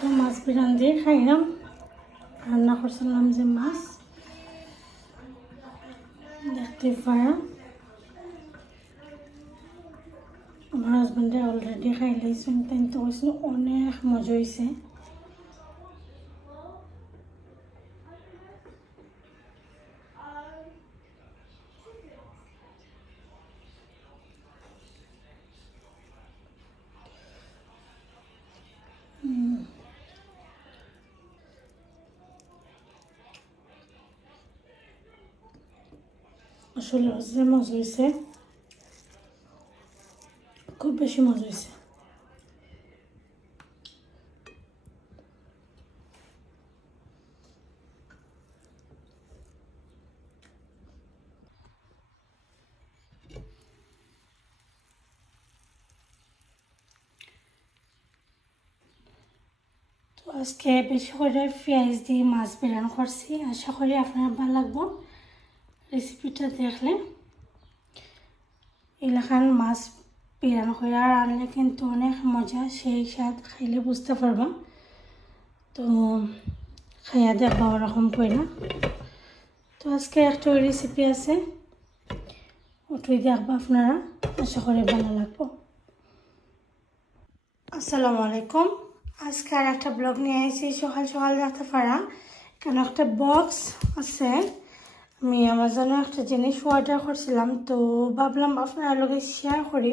তো মাছ বিরান দিয়ে খাইলাম। রান্না করছিলাম যে মাছ দেখতে পারা। আমার হাজবেন্ডে অলরেডি খাই লাইছেন, তাই তো কইছিল অনেক মজা হয়েছে। আসলে যে মজা হয়েছে, খুব বেশি মজা হয়েছে। তো আজকে বেশি করে পেঁয়াজ দিয়ে মাছ বিরান করছি। আশা করি আপনার ভালো লাগবো রেসিপিটা দেখলে। এলাকান মাছ বিরান করে রান্নালে কিন্তু অনেক মজা, সেই স্বাদ খাইলে বুঝতে পারবা। তো খাইয়া দেখবা ওরকম কইরা। তো আজকে একটা রেসিপি আছে, ওটাই দেখবা আপনারা, আশা করি ভালো লাগবো। আসসালামু আলাইকুম। আজকে আর একটা ব্লগ নিয়ে এসেছি। সকাল সকাল দেখতে পারা কেন একটা বক্স আছে। আমি অ্যামাজনে একটা জিনিস অর্ডার করছিলাম, তো ভাবলাম আপনার লগে শেয়ার করি।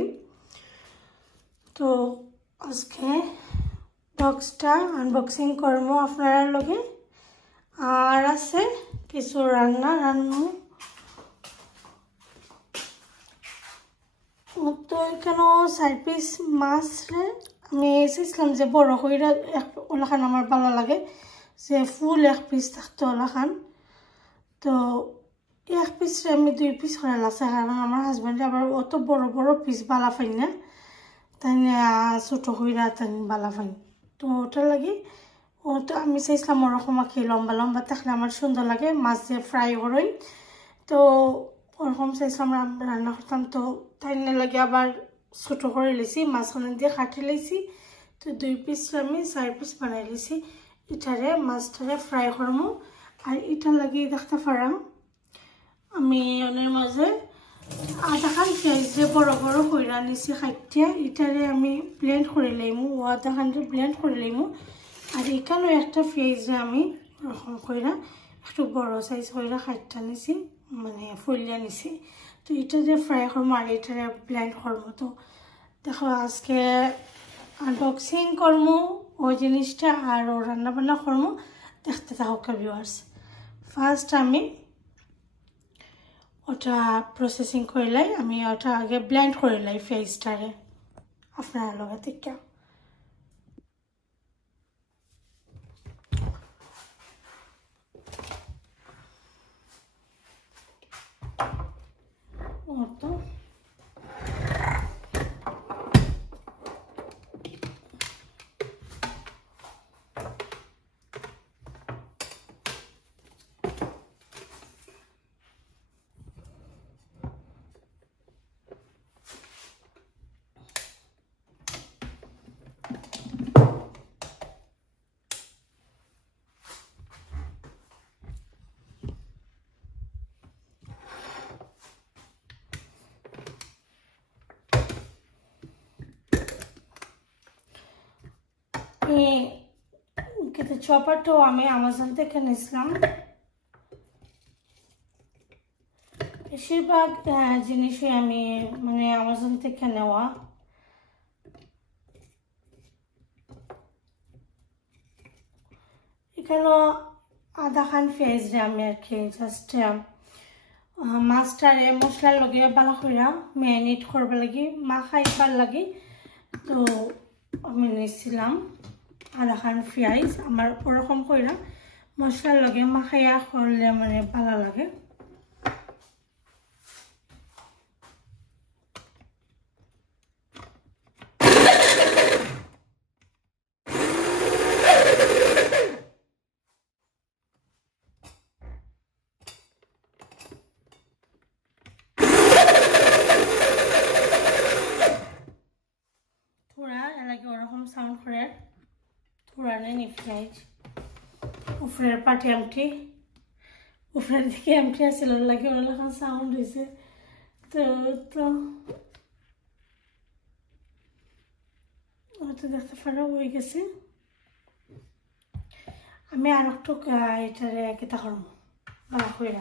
তো আজকে বক্সটা আনবক্সিং করবো আপনার লগে। আর আছে কিছু রান্না তো এখানে 4 পিস মাছ আমি এসেছিলাম যে বড় হইরা ওলাখান আমার ভালো লাগে, যে ফুল 1 পিস থাকতো ওলাখান। তো 1 পিস আমি 2 পিস করে লাগছে, কারণ আমার হাজব্যান্ড আবার অত বড় বড় পিস বালা পাই না, তাই ছোটো হইরা তাই বালা পাই। তো ওটা লাগে ওটা আমি চাইছিলাম ওরকম আঁকি লম্বা লম্বা থাকলে আমার সুন্দর লাগে, মাছ দিয়ে ফ্রাই করই। তো ওরকম চাইছিলাম রান্না করতাম। তো তাই লাগে আবার ছোটো করে লিছি, মাছখানে দিয়ে কাটি লাইছি। তো 2 পিস আমি 4 পিস বানাই লিছি। এটারে মাছটারে ফ্রাই করবো। আর এটা লাগে দেখতে পারা আমি ওনের মাঝে আধা খান পেঁয়াজ দিয়ে বড় বড় কইরা নিছি খাইটিয়া। এটারে আমি ব্লেন্ড করে লাইমু, আধা খানটা ব্লেন্ড করে লাইমু। আর এখানেও একটা পেঁয়াজ আমি ওরকম কইরা একটু বড় সাইজ কইরা খাইটা নিছি, মানে ফুলিয়া নিছি। তো এটা যে ফ্রাই করবো আর এটারে ব্লেন্ড করবো। তো দেখো আজকে আনবক্সিং করবো ওই জিনিসটা আর ও রান্না বান্না করবো, দেখতে থাকো ভিউয়ার্স। ফার্স্ট আমি ওটা প্রসেসিং করে লাই, আমি ওটা আগে ব্লেন্ড করে লাই ফেসটারে আপনার লগে থেকে। তো কিন্তু চপারটাও আমি অ্যামাজন থেকে নিয়েছিলাম। বেশিরভাগ জিনিসই আমি মানে অ্যামাজন থেকে নেওয়া। এখানেও আধা খান পেঁয়াজ আমি আর কি জাস্ট মাছটারে মশলার লগে বালা কইরা ম্যারিনেট করবা লাগি, মাখাইবার লাগি। তো আমি নিয়েছিলাম আধা খান পেঁয়াজ। আমার ওরকম কইরা মশলার লগে মাখাইয়া করলে মানে ভালো লাগে। থোড়া এলাকি ওরকম সাউন্ড করে থোড়া জানেনই পেঁয়াজ উপরের পাটি আমটি উপরের দিকে আমটি আসছিল লাগে ওরকম সাউন্ড হয়েছে তো তো তো দেখতে পারো হয়ে গেছে আমি আর একটু এটারে কেটা করব ভালো করে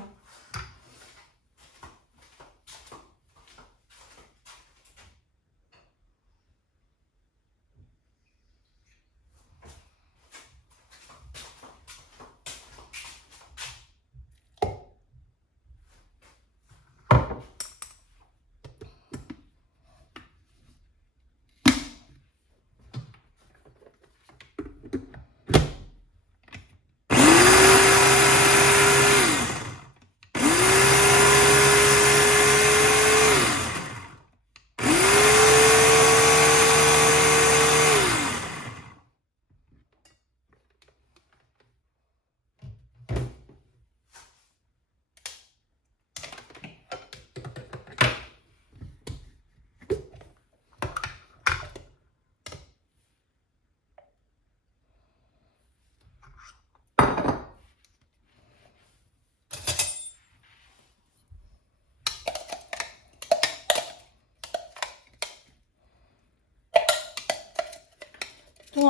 তো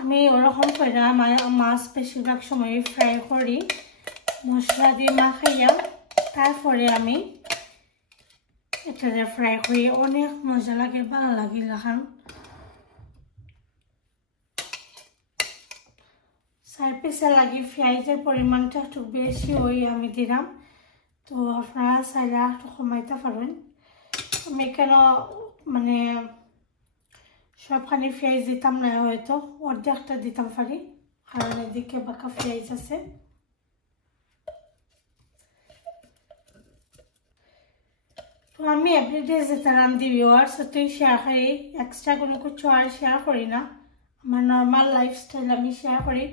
আমি ওরকম করে মাছ বেশিরভাগ সময় ফ্রাই করি মশলা দিয়ে মাখাইয়া তারপরে আমি এটারে ফ্রাই করি অনেক মজা লাগে ভালো লাগে লাখান চার পিসে লাগি পেঁয়াজের পরিমাণটা একটু বেশি হই আমি দিলাম তো আপনারা চাইলে একটু কমাইতে পারেন আমি কেন মানে সবখানি পেঁয়াজ দিতাম না হয়তো অর্ধেকটা দিতাম পারি কারণ এদিকে বাঁকা পেঁয়াজ আছে তো আমি এভরিডে যেটা রান্ধি ভিউয়ার্স তুই শেয়ার করি এক্সট্রা কোনো কিছু আর শেয়ার করি না আমার নর্মাল লাইফস্টাইল আমি শেয়ার করি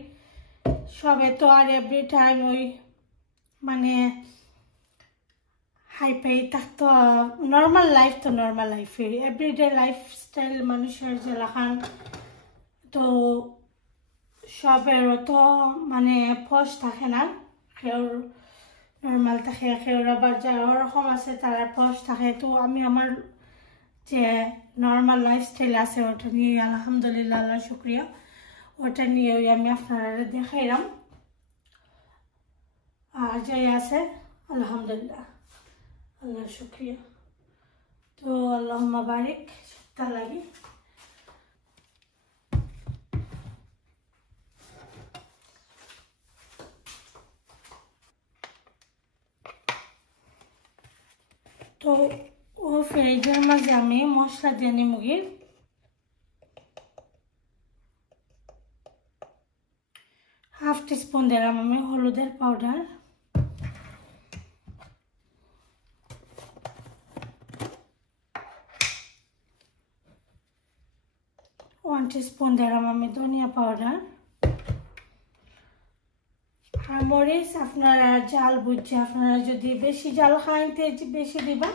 সবে তো আর এভরি টাইম ওই মানে হাই পাই থাকতো নর্মাল লাইফ তো নর্মাল লাইফ এভরিডে লাইফস্টাইল মানুষের যে লাখান তো সবেরও তো মানে ফস থাকে না কেউর নর্মাল থাকে কেউর আবার যারা ওরকম আছে তারা ফস থাকে তো আমি আমার যে নর্মাল লাইফস্টাইল আছে ওটা নিয়ে আলহামদুলিল্লাহ আল্লাহ শুক্রিয়া ওটা নিয়েও আমি আপনারা দেখাইলাম আর যাই আছে আলহামদুলিল্লাহ আল্লাহ শুক্রিয়া তো আল্লাহুম্মা বারিক তা লাগে তো ও পেঁয়াজের মাঝে আমি মশলা দিয়ে নিমুগি হাফ টিস্পুন দিলাম আমি হলুদের পাউডার 1 টিস্পুন দিলাম আমি ধনিয়া পাউডার আর মরিচ আপনারা জাল বুঝছে আপনারা যদি বেশি জাল খাইতে বেশি দিবা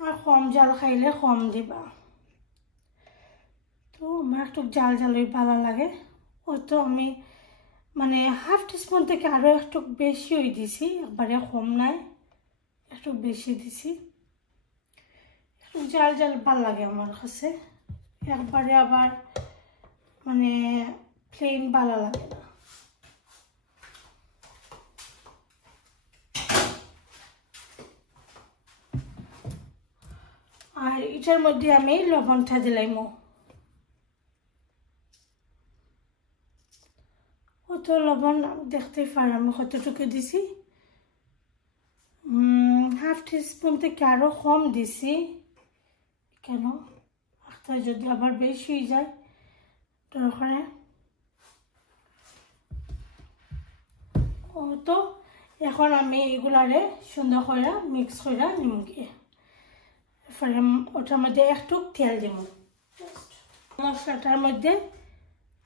আর কম জাল খাইলে কম দিবা তো আমার একটু জাল জালই ভালো লাগে ও তো আমি মানে হাফ টিস্পুন থেকে আরও একটু বেশি হয়ে দিছি একবারে কম নাই একটু বেশি দিছি একটু জাল জাল ভালো লাগে আমার কাছে একবারে আবার মানে প্লেন ভালো লাগে না আর এটার মধ্যে আমি লবণটা দিলাম কত লবণ দেখতেই পারেন আমি কতটুকু দিছি হাফ টিস্পুন থেকে আরও কম দিছি কেন একটা যদি আবার বেশি হয়ে যায় দরকারে ও তো এখন আমি এগুলারে সুন্দর করে মিক্স করে নিমগে এরপরে ওটার মধ্যে একটু তেল দিব মশলাটার মধ্যে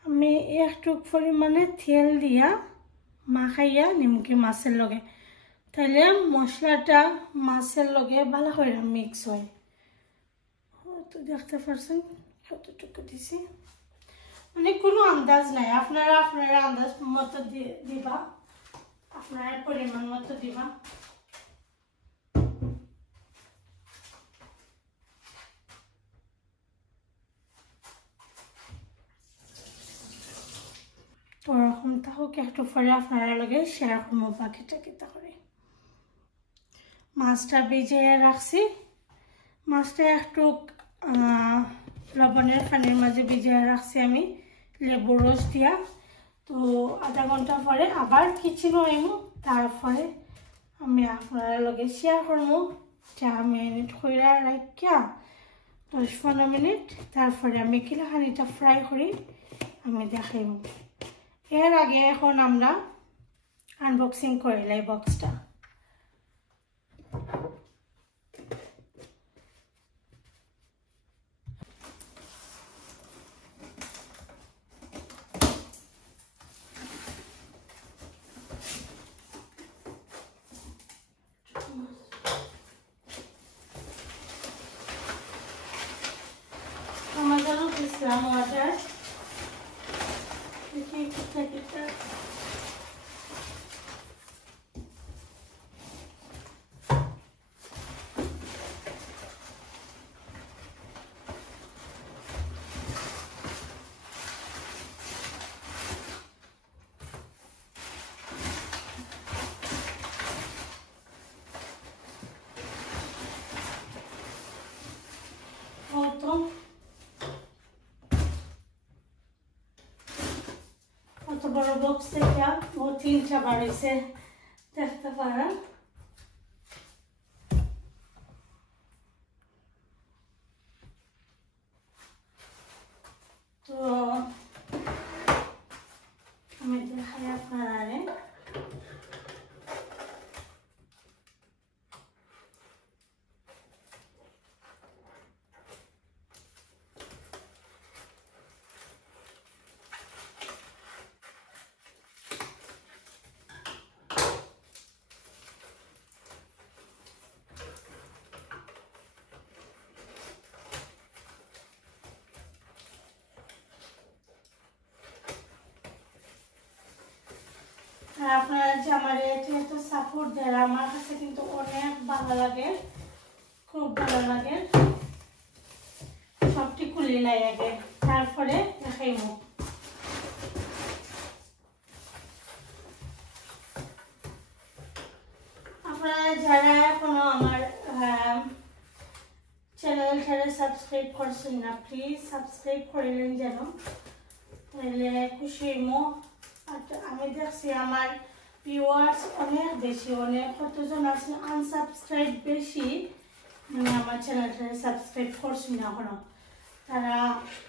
আমি একটু পরিমাণে তেল দিয়া মাখাইয়া নিমকি মাছের লগে তাহলে মশলাটা মাছের লগে ভালো করে মিক্স হয় তো দেখতে পারছেন কতটুকু দিছি অনেক কোনো আন্দাজ নাই, আপনারা আপনারা আন্দাজ মতো দিবা, আপনারা পরিমাণ মতো দিবা। তো ওরকম তাহলে একটু পরে আপনারা লগে শেয়ার করবো বাকিটা কিতা করে। মাছটা ভিজিয়ে রাখছি, মাছটা একটু লবণের পানির মাঝে ভিজিয়ে রাখছি আমি লেবুর রস দিয়া। তো আধা ঘন্টা পরে আবার কিচেনে আইমু, তারপরে আমি আপনারা লগে শেয়ার করবো 4 মিনিট কইরা রাখিয়া 10-15 মিনিট, তারপরে আমি কিলাখানিটা ফ্রাই করি আমি দেখাইব। এর আগে এখন আমরা আনবক্সিং করিলাই বক্সটা। আমাদেরও দিছিলাম অর্ডার, দেখি কিতা কত বড় বক্স থেকে ও 3টা বাড়াইছে দেখতে পারেন। তো আমি দেখাই আপনারা আপনারা যে আমার এত সাপোর্ট দেয় আমার কাছে কিন্তু অনেক ভালো লাগে, খুব ভালো লাগে। সবটি খুলে লাই আগে, তারপরে দেখাইব। আপনারা যারা এখনো আমার চ্যানেলটারে সাবস্ক্রাইব করছেন না, প্লিজ সাবস্ক্রাইব করিলেন যেন, তাহলে খুশি হইম। আমি দেখছি আমার ভিউয়ার্স অনেক বেশি, অনেক কতজন আছে আনসাবস্ক্রাইব বেশি, মানে আমার চ্যানেলটা সাবস্ক্রাইব করছি না এখনো। তারা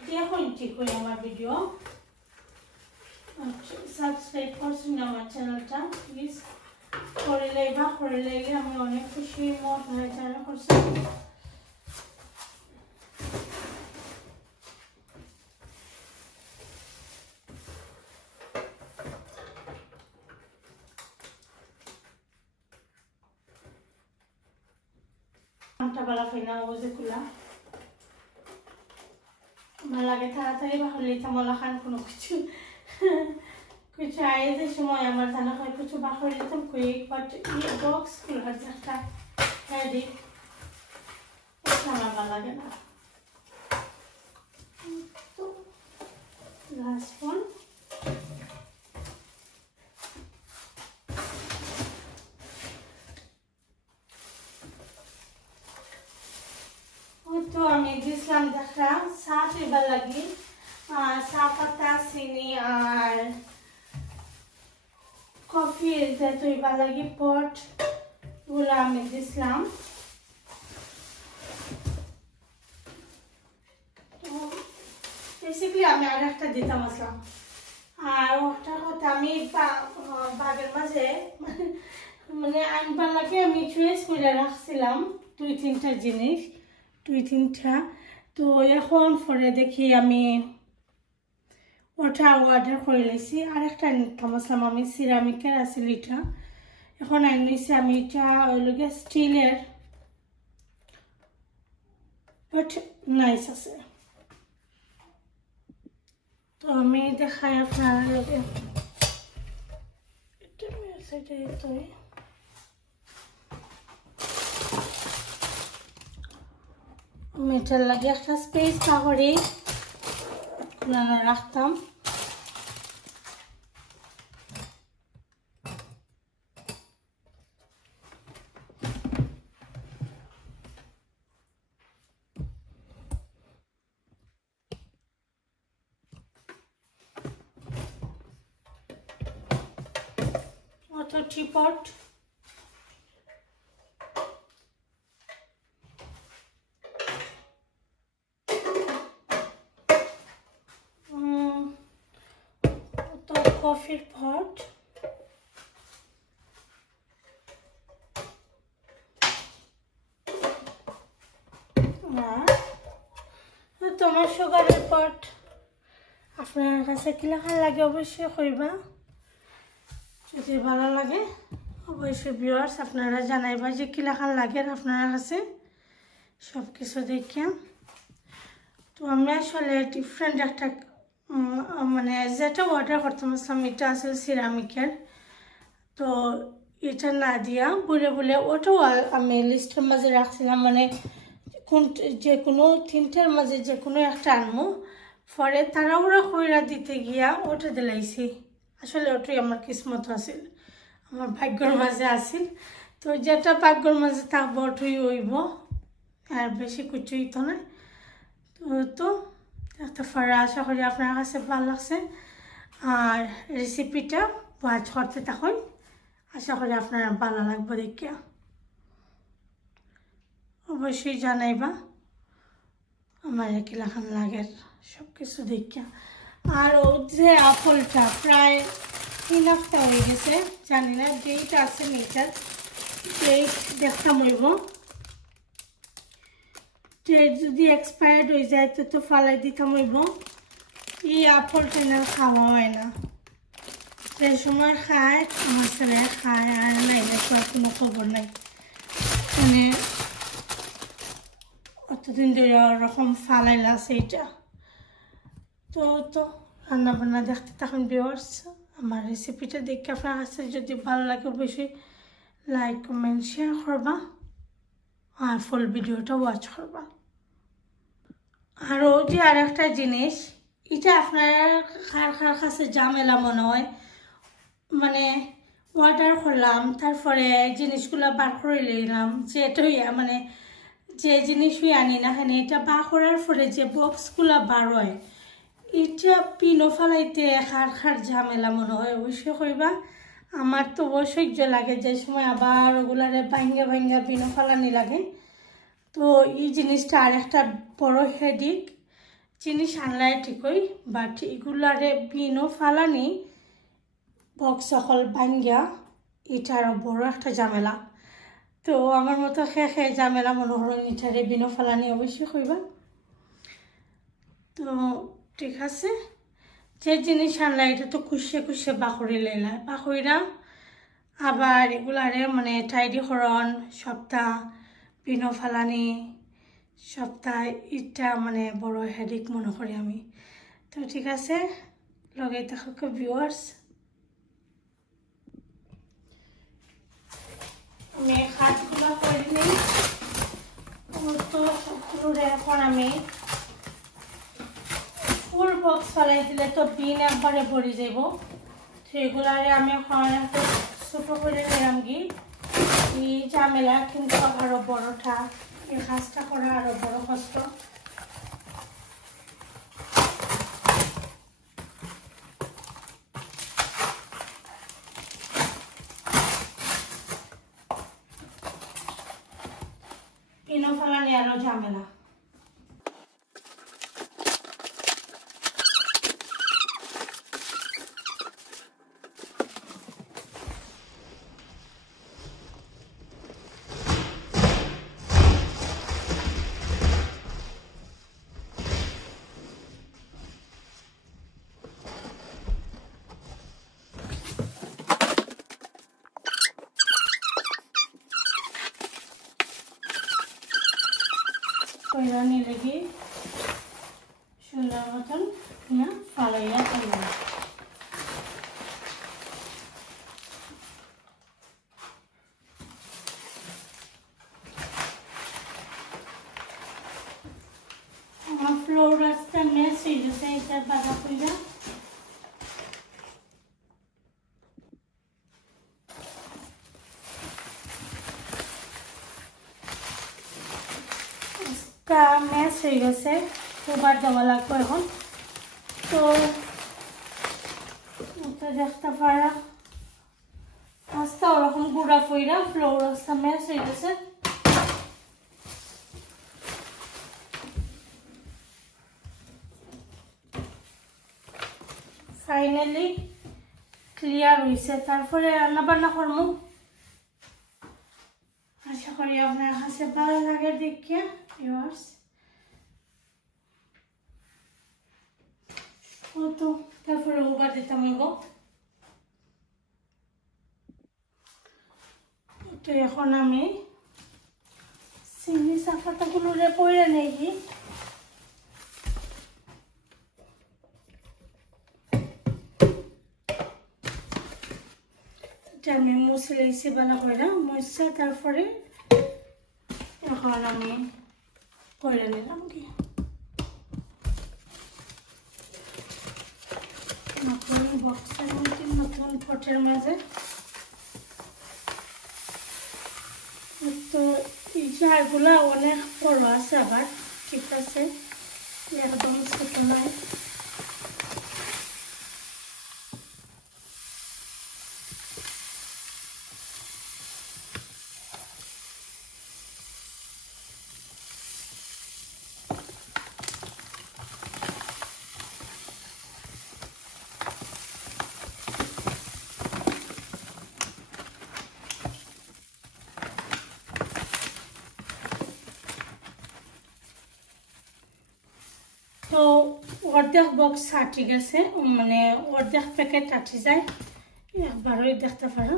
দেখুন ঠিক হয়ে আমার ভিডিও সাবস্ক্রাইব করছি না আমার চ্যানেলটা, প্লিজ করে লাইবা, করে লাইলে আমি অনেক খুশি হইব। আপনারা যারা করছেন বালা ফাইনা বুঝে খুলা ভালো লাগে, তাড়াতাড়ি বাহলে তামলা খান কোনো কিছু কিছু আইজের সময় আমার জানা হয় কিছু বাহলে যেতাম কুইক, বাট এই বক্স খোলার একটা রেডি আমার ভালো লাগে না। তো লাস্ট ওয়ান তো আমি দিয়েছিলাম দেখা চা টেবার লাগি, চা পাতা চিনি আর কফি তৈবার লাগি পট গুলো আমি দিয়েছিলাম। তো বেসিক্যালি আমি আর একটা দিতাম আসলাম। আর ওটা কথা আমি বাগের মাঝে মানে আনবার লাগে আমি চয়েস করে রাখছিলাম 2-3টা জিনিস, 2-3টা। তো এখন পরে দেখি আমি ওটা অর্ডার করে নিয়েছি। আর একটা নিতাম আসলাম আমি সিরামিকের আছিল এটা, এখন আনিছি আমি এটা ওইলগে স্টিলের, বাট নাইস আছে। তো আমি দেখাই আপনারা লগে মেটার লাগে একটা স্পেস পাহড়ি রাখতাম। অটো টিপট কফির পট তোমার সুগারের পট আপনার কাছে কিলাখান লাগে অবশ্যই কইবা। যদি ভালো লাগে অবশ্যই ভিউয়ার্স আপনারা জানাইবা যে কিলাখান লাগে আপনার কাছে সব কিছু দেখিয়া। তো আমি আসলে ডিফারেন্ট একটা মানে যেটা অর্ডার করতাম আসলাম এটা আছে সিরামিকের। তো এটা না দিয়া বলে বলে ওটাও আমি লিস্টের মাঝে রাখছিলাম, মানে কোন যে কোনো তিনটার মাঝে যে কোনো একটা আনবো। পরে তাড়াহুড়া কইরা দিতে গিয়া ওটা দিলাইছি। আসলে ওটাই আমার কিসমত আছিল, আমার ভাগ্যর মাঝে আছিল। তো যেটা ভাগ্যর মাঝে থাকবো ওটাই হইব, আর বেশি কিছুই তো না। তো একটা পরে আশা করি আপনার কাছে ভালো লাগছে আর রেসিপিটা ওয়াচ করতে থাকুন। আশা করি আপনারা ভালো লাগবে দেখিয়া। অবশ্যই জানাইবা আমার কিলাখান লাগে সব কিছু দেখিয়া। আর ও যে আপলটা প্রায় 3 হপ্তাহ হয়ে গেছে, জানি না ডেট আছে মেয়েটার, ডেট দেখতাম হইব। ডেট যদি এক্সপায়ার্ড হয়ে যায় তো ফালাই দিতাম হইব। এই আপলটা না খাওয়া হয় না, যে সময় খায় আমার ছেলে খায় আর নাইলে তো কোনো খবর নাই। মানে অতদিন ধরে ওরকম ফালাইলা আছে এটা। তো রান্না বান্না দেখতে তখন ভিউয়ার্স আমার রেসিপিটা দেখে আপনার কাছে যদি ভালো লাগে অবশ্যই লাইক কমেন্ট শেয়ার করবা আর ফুল ভিডিওটা ওয়াচ করবা। আরও যে আর একটা জিনিস, এটা আপনার কার কাছে ঝামেলা মনে হয়, মানে অর্ডার করলাম তারপরে জিনিসগুলো বার করে নিলাম, যেটাই মানে যে জিনিসই আনি না কেন এটা বার করার পরে যে বক্সগুলো বার হয় এটা পিনো ফালাইতে খার ঝামেলা মনে হয়। অবশ্যই কইবা, আমার তো অসহ্য লাগে যে সময় আবার ওগুলারে ভাঙ্গা পিনো ফালানি লাগে। তো এই জিনিসটা আর একটা বড় হেডিক। জিনিস আনলাই ঠিকই, বাট এগুলারে পিনো ফালানি বক্স সকল ভাঙ্গা এটা আরও বড় একটা ঝামেলা। তো আমার মতো খেয়ে ঝামেলা মনে হল এটারে বিনো ফালানি অবশ্যই কইবা। তো ঠিক আছে, যে জিনিস আনলা এটা তো খুশে বাকরি লেলা বাকইরা আবার এগুলারে মানে টাইডি করন সপ্তাহ বিনো ফালানি সপ্তাহ এটা মানে বড় হেডিক মনে করি আমি। তো ঠিক আছে, লগে থাকুক ভিউয়ার্স। আমি কাজগুলো করে নিই, তো সবগুলো এখন আমি ফুল বক্স ফালাই দিলে তো বিন একবারে ভরে যাব। সেগুলারে আমি এখন একটু ছোটো করে নিলাম কি এই ঝামেলা কিন্তু আরও বড়টা, এই কাজটা করা আরও বড় কষ্ট। পিনো ফালানি আরও ঝামেলা। লাগাইয়া খাইলাম। আমার ফ্লোর রাস্তা মেস হয়ে গেছে, এটা বাধা কইরা ম্যাচ হয়ে গেছে, দুবার দেওয়া লাগবে এখন। তো এটা দেখতে পারা রাস্তা ওরকম গুড়া ফইরা ফ্লোর রাস্তা ম্যাচ হয়ে গেছে। ফাইনালি ক্লিয়ার হয়েছে, তারপরে রান্না বান্না করবো। আশা করি আপনার কাছে ভালো লাগে দেখিয়া ভিউয়ার্স। তো তারপরে উবার দিতাম গো। তো এখন আমি চিংড়ি চাপাতাগুলো পরে নেই, আমি মুছে লেছি ভালো করে মুছে, তারপরে এখন আমি করে নিলাম কি নতুন বক্সের মধ্যে নতুন পটের মাঝে। তো এই জারগুলো অনেক বড় আছে, আবার ঠিক আছে, একদম ছোট নয়। তো অর্ধেক বক্স আটি গেছে, মানে অর্ধেক প্যাকেট আটি যায়, একবারই দেখতে পারো।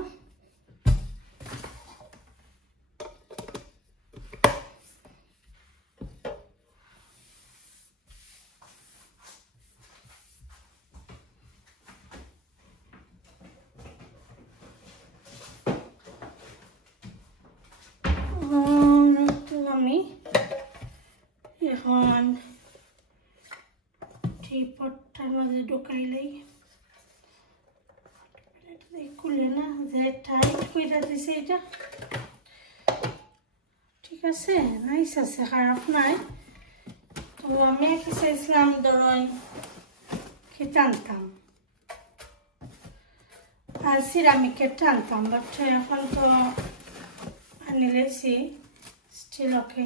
তো আমি এখন পটটার মাঝে ঢুকাইলেই খুলে না, যে টাইট করে দিছে এটা ঠিক আছে, নাইস আছে, খারাপ নাই। তো আমি কি চাইছিলাম ধরুন কি টানতাম আর সিরামিকের টানতাম, বাট এখন তো আনিলেছি স্টিল। ওকে,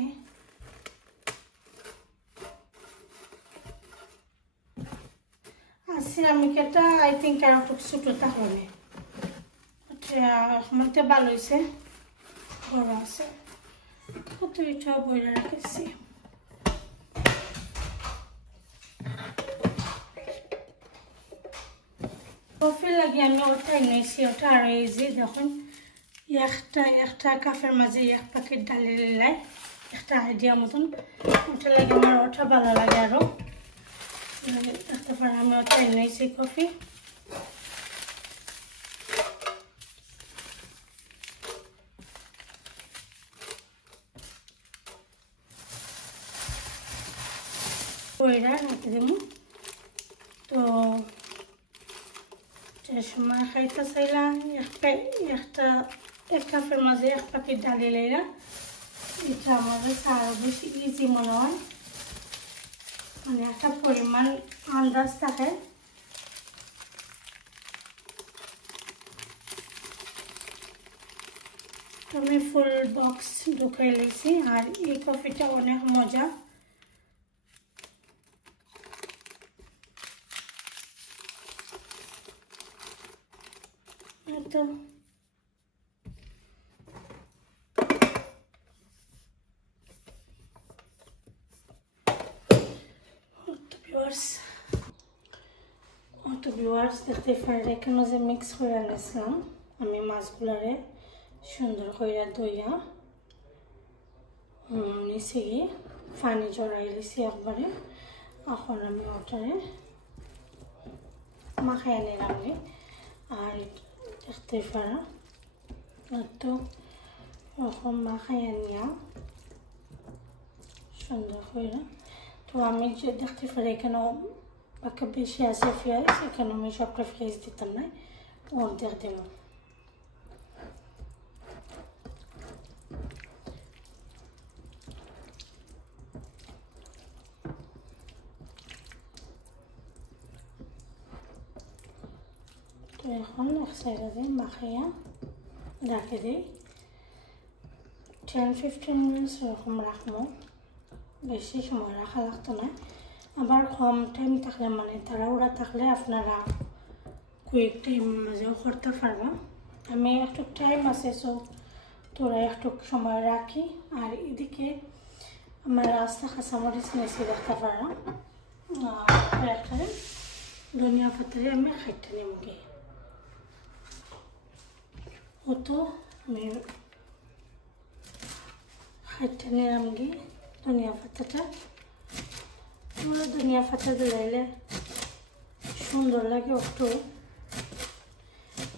সিরামিকেরটা আই থিঙ্ক আর একটু ছোটটা হবে, এখন তো ভালো হয়েছে, বড় আছে। তো এটাও বইরা রাখেছি। কফি লাগে আমি ওটাই নিয়েছি, ওটা আরো ইজি। দেখুন একটা কাপের মাঝে এক প্যাকেট ডালি লাই, একটা আইডিয়া মতন, ওটা লাগে আমার, ওটা ভালো লাগে আরো। তারপর আমি ওটাই নিয়েছি কফি। ওইরা রাখি দেব। তো যে সময় খাইতে চাইলাম এক কাপের মাঝে এক প্যাকেট ডালি লাইলা, এটা আমার কাছে আরো বেশি ইজি মনে হয়, মানে একটা পরিমাণ আন্দাজ থাকে। আমি ফুল বক্স ঢুকাই লেছি, আর এই কফিটা অনেক মজা। তো ভিউয়ার্স দেখতে পারেন এখানে যে মিক্স করে আনিয়েছিলাম আমি মাছগুলারে সুন্দর করে ধুইয়া নিচে গিয়ে পানি জড়াই লিছি একবারে। এখন আমি ওটারে মাখায় নিলাম আর দেখতে পারা তো ওরকম মাখায় নিয়া সুন্দর করে। তো আমি যে দেখতে পারি এখানেও বাকি বেশি আছে পেঁয়াজ, এখানে আমি সবটা পেঁয়াজ দিতাম না, অর্ধেক দেব। তো এখন এক সাইডে দিয়ে মাখাইয়া রাখে দিই 10-15 মিনিটস এরকম রাখবো, বেশি সময় রাখা লাগতো না। আবার কম টাইম থাকলে মানে তাড়াহুড়া থাকলে আপনারা কুইক টাইম মাঝেও করতে পারবা। আমি একটু টাইম আছে সো তোরা একটু সময় রাখি। আর এদিকে আমার রাস্তা কাঁচামরিচ নিয়েছি দেখতে পারা, আর একটা ধনিয়া পাতারে আমি খাইতে নেব গিয়ে তো আমি খাইতে নিলাম গিয়ে ধনিয়া পাতাটা। আমরা ধনিয়া পাতা দিলাইলে সুন্দর লাগে একটু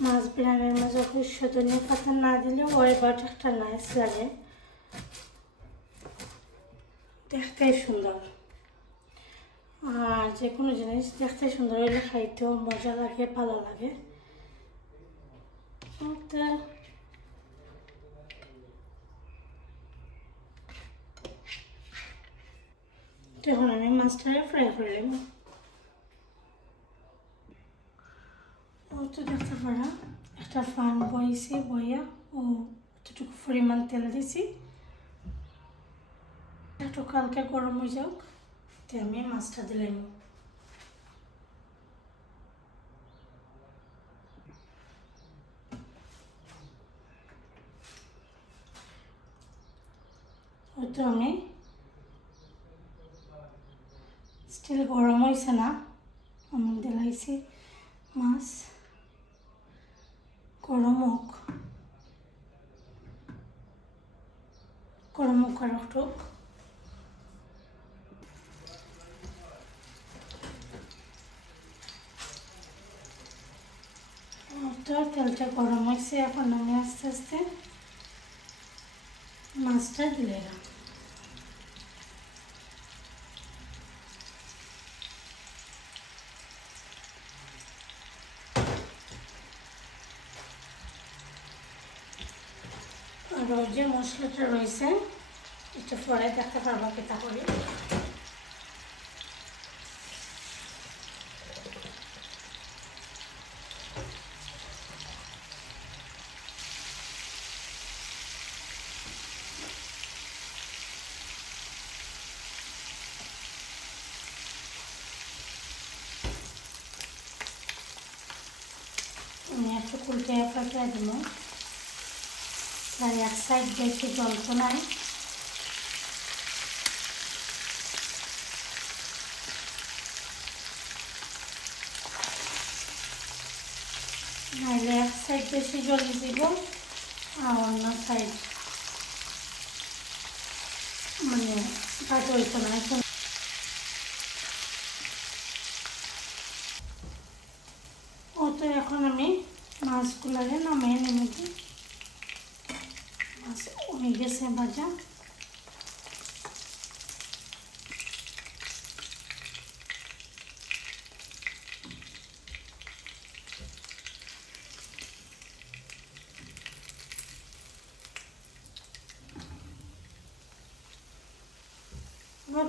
মাছ বিরিয়ানির মাঝে অবশ্য ধনিয়া পাতা না দিলে ওই বাট একটা নাইস লাগে, দেখতে সুন্দর। আর যে কোনো জিনিস দেখতে সুন্দর হলে খাইতেও মজা লাগে, ভালো লাগে। এখন আমি মাছটা ফ্রাই করে নেব। ও তো দেখতে পারা একটা ফান বইছি, বইয়া ও এতটুকু পরিমাণ তেল দিছি, একটু হালকা গরম হয়ে যাক তো আমি মাছটা দিলাম। তো আমি স্টিল গরম হয়েছে না, আমি দিলাইছি মাছ গরম হোক আর একটু তেলটা গরম হয়েছে। এখন আমি আস্তে আস্তে মাছটা দিলাম। আর ওই যে মশলাটা রয়েছে এটা পরে দেখতে পারবো কেটা করি। আমি একটু উল্টে পাল্টে দেব, তাই এক সাইড বেশি জলতো নাই। নাহলে এক সাইড বেশি জল দিব আর অন্য সাইড মানে ভাজা হইতো না। ও তো এখন আমি মাছগুলারে নামিয়ে নেব, মাছ হয়ে গেছে ভাজা।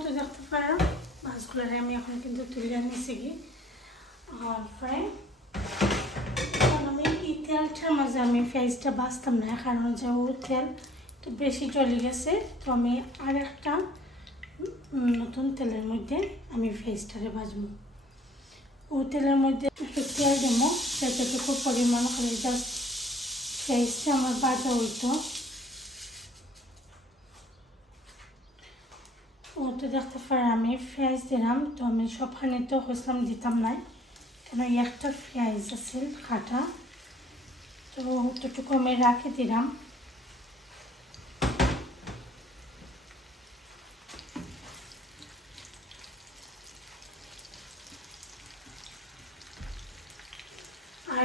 তো দেখতে পারো মাছগুলারে আমি এখন কিন্তু তুলে নিয়েছি কি। আর ফ্রাই আমি এই তেলটার মাঝে আমি পেঁয়াজটা বাছতাম না, কারণ যে ও তেল তো বেশি চলে গেছে। তো আমি আর একটা নতুন তেলের মধ্যে আমি পেঁয়াজটারে ভাজবো। ও তেলের মধ্যে একটু তেল দেবো, সেটাটুকু পরিমাণ করে জাস্ট পেঁয়াজটা আমার ভাজা হইতো। ও তো দেখতে পারে আমি পেঁয়াজ দিলাম, তো আমি সবখানে তো হইসলাম দিতাম না, কেন একটা পেঁয়াজ আছে কাটা, তো অতটুকু আমি রাখে দিলাম।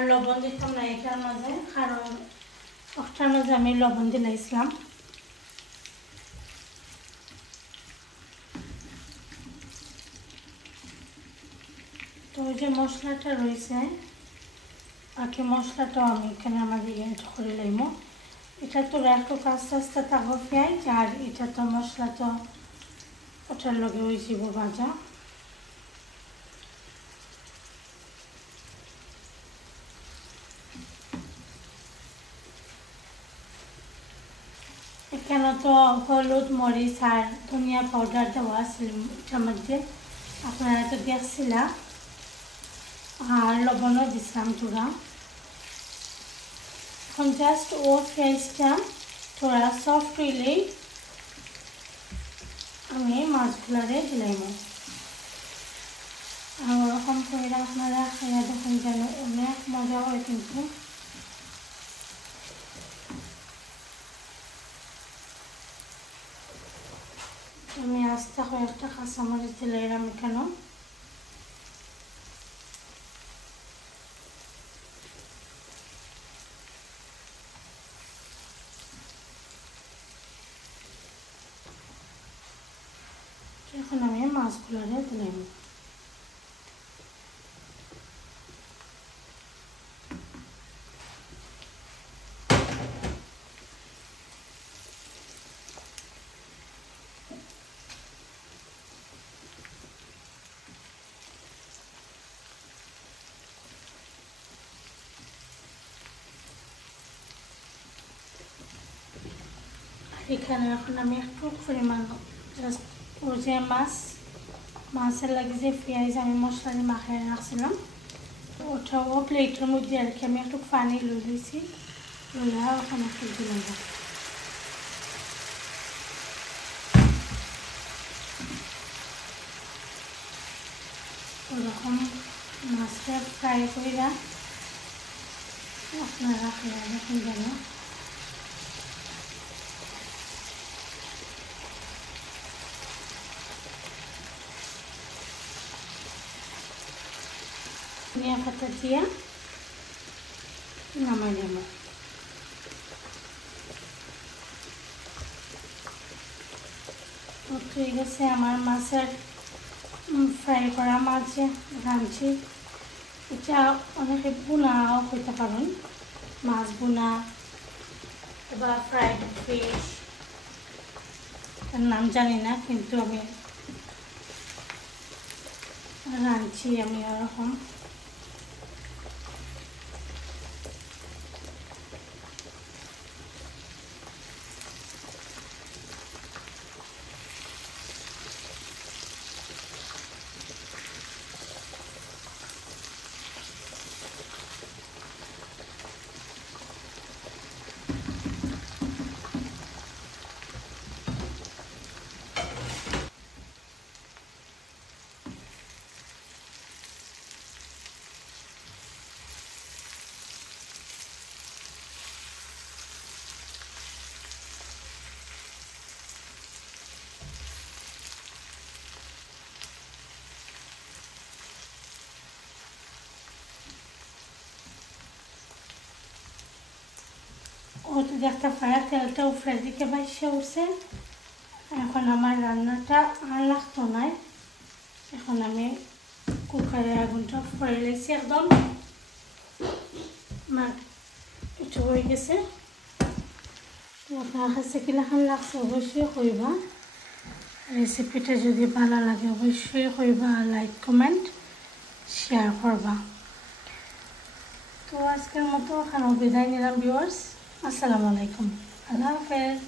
আর লবণ দিতাম না এটার মাঝে, কারণ একটার মাঝে আমি লবণ দিলাইছিলাম। তো ওই যে মশলাটা রয়েছে, বাকি মশলাটাও আমি এখানে আমাদের অ্যাড করে লইব। এটা তো একটু আস্তে আস্তে তাগো পেঁয়াজ, আর এটা তো মশলা তো ওটার লগে ওই যাব ভাজা। এখানে তো হলুদ মরিচ আর ধনিয়া পাউডার দেওয়া আছিল এটার মধ্যে, আপনারা তো দেখছিলাম। আর লবণও দিছিলাম তোরা। এখন জাস্ট ও পেঁয়াজটা থোড়া সফট হইলেই আমি মাছগুলারে দিলাম। আর ওরকম করে আপনারা খাইয়া দেখুন, যেন অনেক মজা হয় কিন্তু। আমি আস্তে কয়েকটা কাঁচামরিচ দিলাম এখানে। এখন আমি মাছগুলারে দিলাম। এখানে এখন আমি একটু পরিমাণ জাস্ট ও যে মাছের লাগে যে পেঁয়াজ আমি মশলা দিয়ে মাখায় রাখছিলাম, তো ওটাও প্লেটের মধ্যে আর কি আমি একটু পানি লইছি, লইয়া ওখানে একটু দিলাম। ওরকম মাছটা ফ্রাই কইরা আপনারা খাইয়া দেখুন যেন। ধনিয়া পাতা দিয়া নামাই নেব। ঠিক আছে, আমার মাছের ফ্রাই করা মাছ যে রাঁধছি, এটা অনেকে বুনাও হইতে পারেন, মাছ বুনা বা ফ্রাইড ফিশ, তার নাম জানি না, কিন্তু আমি রাঁধছি আমি ওরকম। ওটা দেখতে পারা তেলটা উপরের দিকে বাইসে উঠছে। এখন আমার রান্নাটা আর লাগতো না, এখন আমি কুকারের আগুনটা ফোড়ে লেছি একদম। আমার এটা হয়ে গেছে। আপনার কাছে কিলাখান লাগছে অবশ্যই কইবা। রেসিপিটা যদি ভালো লাগে অবশ্যই কইবা, লাইক কমেন্ট শেয়ার করবা। তো আজকের মতো এখানে বিদায় নিলাম ভিউয়ার্স। আসসালামু আলাইকুম, আল্লাহ হাফেজ।